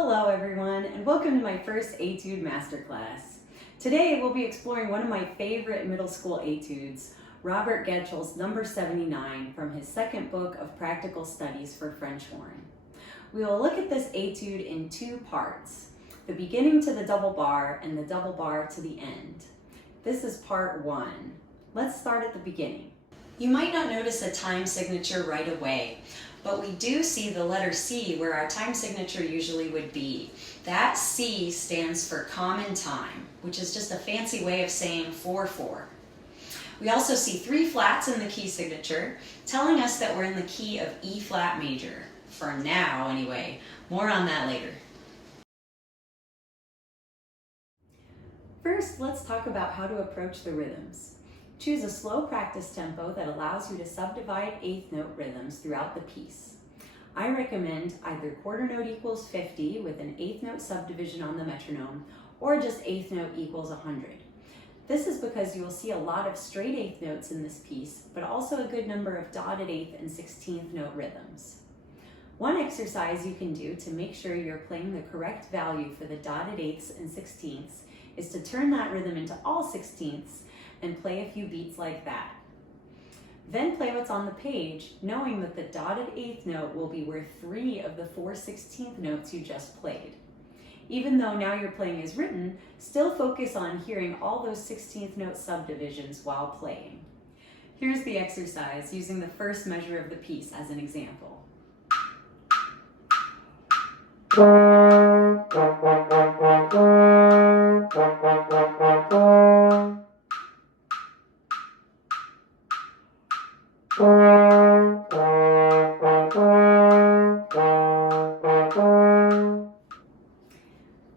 Hello everyone, and welcome to my first Etude Masterclass. Today we'll be exploring one of my favorite middle school etudes, Robert Getchell's number 79 from his second book of practical studies for French horn. We will look at this etude in two parts, the beginning to the double bar and the double bar to the end. This is part one. Let's start at the beginning. You might not notice a time signature right away, but we do see the letter C where our time signature usually would be. That C stands for common time, which is just a fancy way of saying 4/4. We also see 3 flats in the key signature, telling us that we're in the key of E flat major. For now, anyway. More on that later. First, let's talk about how to approach the rhythms. Choose a slow practice tempo that allows you to subdivide eighth note rhythms throughout the piece. I recommend either quarter note equals 50 with an eighth note subdivision on the metronome, or just eighth note equals 100. This is because you will see a lot of straight eighth notes in this piece, but also a good number of dotted eighth and 16th note rhythms. One exercise you can do to make sure you're playing the correct value for the dotted eighths and 16ths is to turn that rhythm into all 16ths and play a few beats like that. Then play what's on the page, knowing that the dotted eighth note will be worth 3 of the 4 16th notes you just played. Even though now you're playing as written, still focus on hearing all those 16th note subdivisions while playing. Here's the exercise using the first measure of the piece as an example.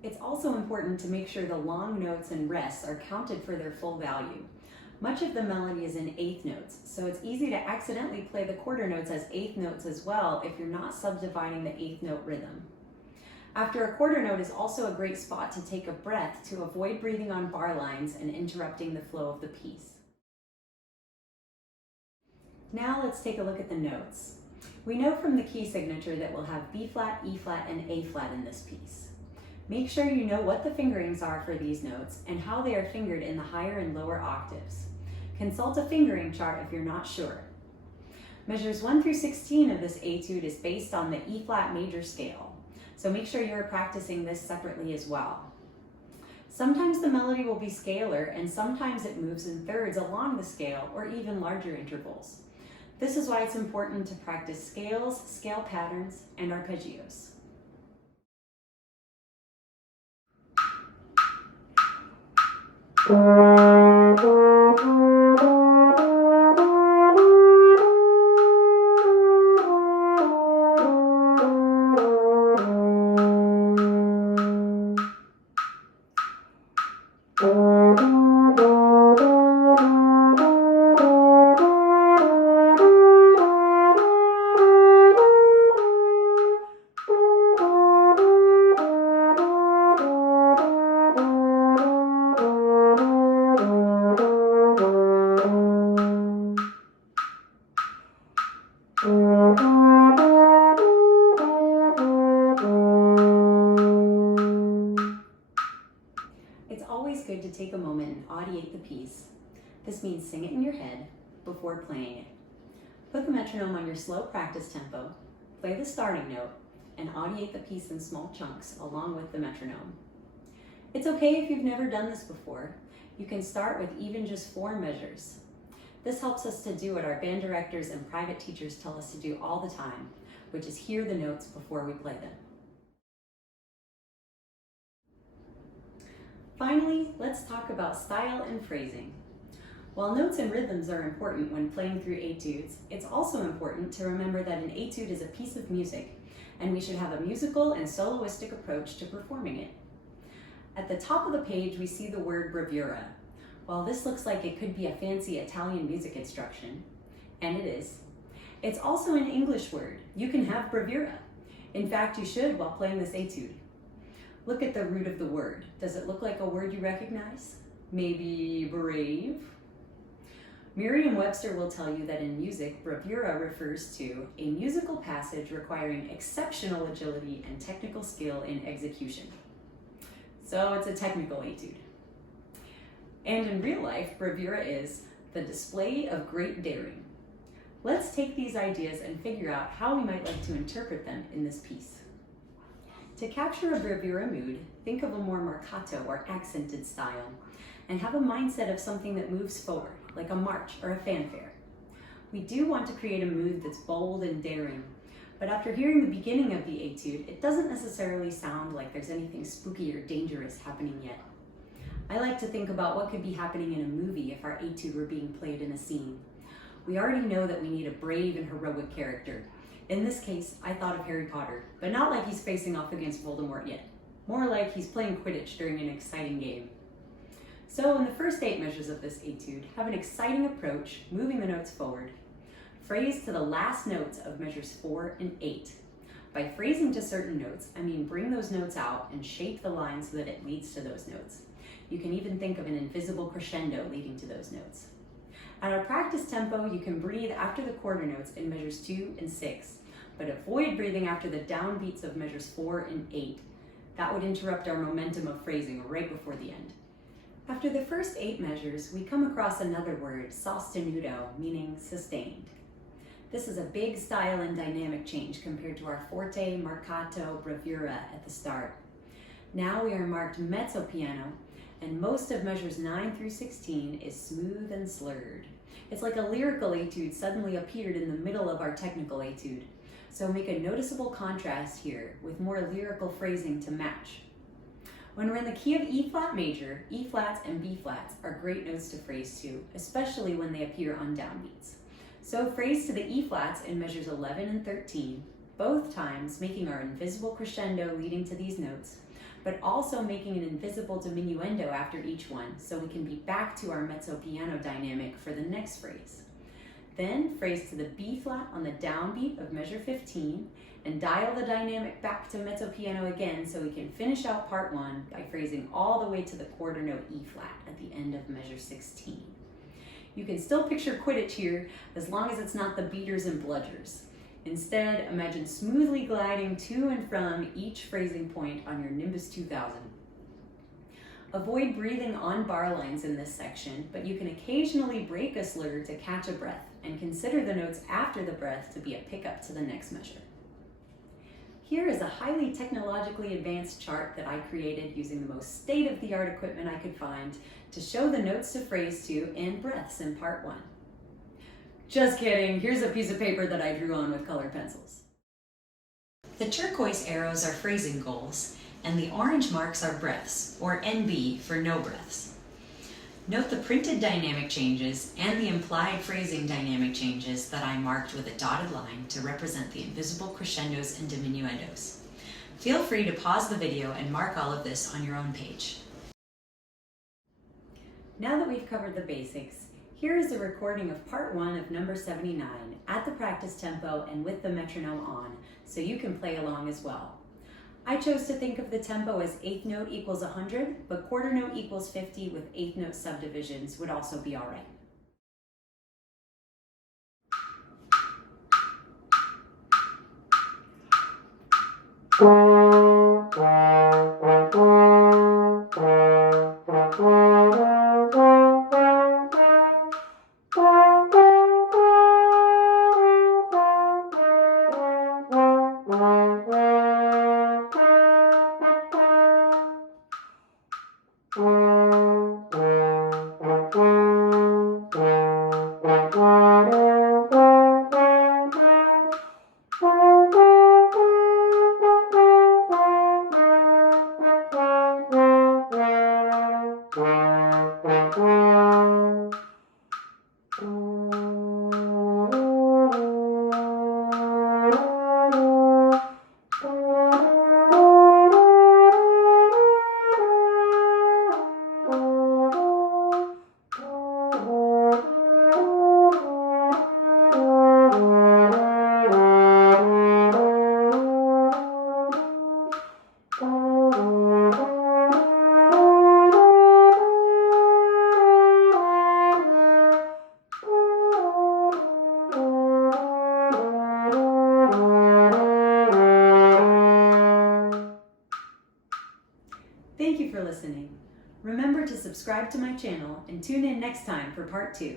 It's also important to make sure the long notes and rests are counted for their full value. Much of the melody is in eighth notes, so it's easy to accidentally play the quarter notes as eighth notes as well if you're not subdividing the eighth note rhythm. After a quarter note is also a great spot to take a breath to avoid breathing on bar lines and interrupting the flow of the piece. Now let's take a look at the notes. We know from the key signature that we'll have B flat, E flat, and A flat in this piece. Make sure you know what the fingerings are for these notes and how they are fingered in the higher and lower octaves. Consult a fingering chart if you're not sure. Measures 1 through 16 of this etude is based on the E flat major scale, so make sure you're practicing this separately as well. Sometimes the melody will be scalar and sometimes it moves in thirds along the scale or even larger intervals. This is why it's important to practice scales, scale patterns, and arpeggios. It's always good to take a moment and audiate the piece. This means sing it in your head before playing it. Put the metronome on your slow practice tempo, play the starting note, and audiate the piece in small chunks along with the metronome. It's okay if you've never done this before. You can start with even just 4 measures. This helps us to do what our band directors and private teachers tell us to do all the time, which is hear the notes before we play them. Finally, let's talk about style and phrasing. While notes and rhythms are important when playing through etudes, it's also important to remember that an etude is a piece of music, and we should have a musical and soloistic approach to performing it. At the top of the page, we see the word bravura. While this looks like it could be a fancy Italian music instruction, and it is, it's also an English word. You can have bravura. In fact, you should while playing this etude. Look at the root of the word. Does it look like a word you recognize? Maybe brave? Merriam-Webster will tell you that in music, bravura refers to a musical passage requiring exceptional agility and technical skill in execution. So it's a technical etude. And in real life, bravura is the display of great daring. Let's take these ideas and figure out how we might like to interpret them in this piece. To capture a bravura mood, think of a more marcato or accented style, and have a mindset of something that moves forward, like a march or a fanfare. We do want to create a mood that's bold and daring, but after hearing the beginning of the etude, it doesn't necessarily sound like there's anything spooky or dangerous happening yet. I like to think about what could be happening in a movie if our etude were being played in a scene. We already know that we need a brave and heroic character. In this case, I thought of Harry Potter, but not like he's facing off against Voldemort yet. More like he's playing Quidditch during an exciting game. So in the first 8 measures of this etude, have an exciting approach, moving the notes forward. Phrase to the last notes of measures 4 and 8. By phrasing to certain notes, I mean bring those notes out and shape the line so that it leads to those notes. You can even think of an invisible crescendo leading to those notes. At our practice tempo, you can breathe after the quarter notes in measures 2 and 6, but avoid breathing after the downbeats of measures 4 and 8. That would interrupt our momentum of phrasing right before the end. After the first 8 measures, we come across another word, sostenuto, meaning sustained. This is a big style and dynamic change compared to our forte, marcato, bravura at the start. Now we are marked mezzo piano, and most of measures 9 through 16 is smooth and slurred. It's like a lyrical etude suddenly appeared in the middle of our technical etude. So make a noticeable contrast here with more lyrical phrasing to match. When we're in the key of E flat major, E flats and B flats are great notes to phrase to, especially when they appear on downbeats. So phrase to the E flats in measures 11 and 13, both times making our invisible crescendo leading to these notes, but also making an invisible diminuendo after each one so we can be back to our mezzo piano dynamic for the next phrase. Then phrase to the B flat on the downbeat of measure 15 and dial the dynamic back to mezzo piano again so we can finish out part 1 by phrasing all the way to the quarter note E flat at the end of measure 16. You can still picture Quidditch here as long as it's not the beaters and bludgers. Instead, imagine smoothly gliding to and from each phrasing point on your Nimbus 2000. Avoid breathing on bar lines in this section, but you can occasionally break a slur to catch a breath and consider the notes after the breath to be a pickup to the next measure. Here is a highly technologically advanced chart that I created using the most state-of-the-art equipment I could find to show the notes to phrase to and breaths in part 1. Just kidding, here's a piece of paper that I drew on with colored pencils. The turquoise arrows are phrasing goals, and the orange marks are breaths, or NB for no breaths. Note the printed dynamic changes and the implied phrasing dynamic changes that I marked with a dotted line to represent the invisible crescendos and diminuendos. Feel free to pause the video and mark all of this on your own page. Now that we've covered the basics, here is a recording of part 1 of number 79 at the practice tempo and with the metronome on, so you can play along as well. I chose to think of the tempo as 8th note equals 100, but quarter note equals 50 with 8th note subdivisions would also be all right. Thank you for listening. Remember to subscribe to my channel and tune in next time for part 2.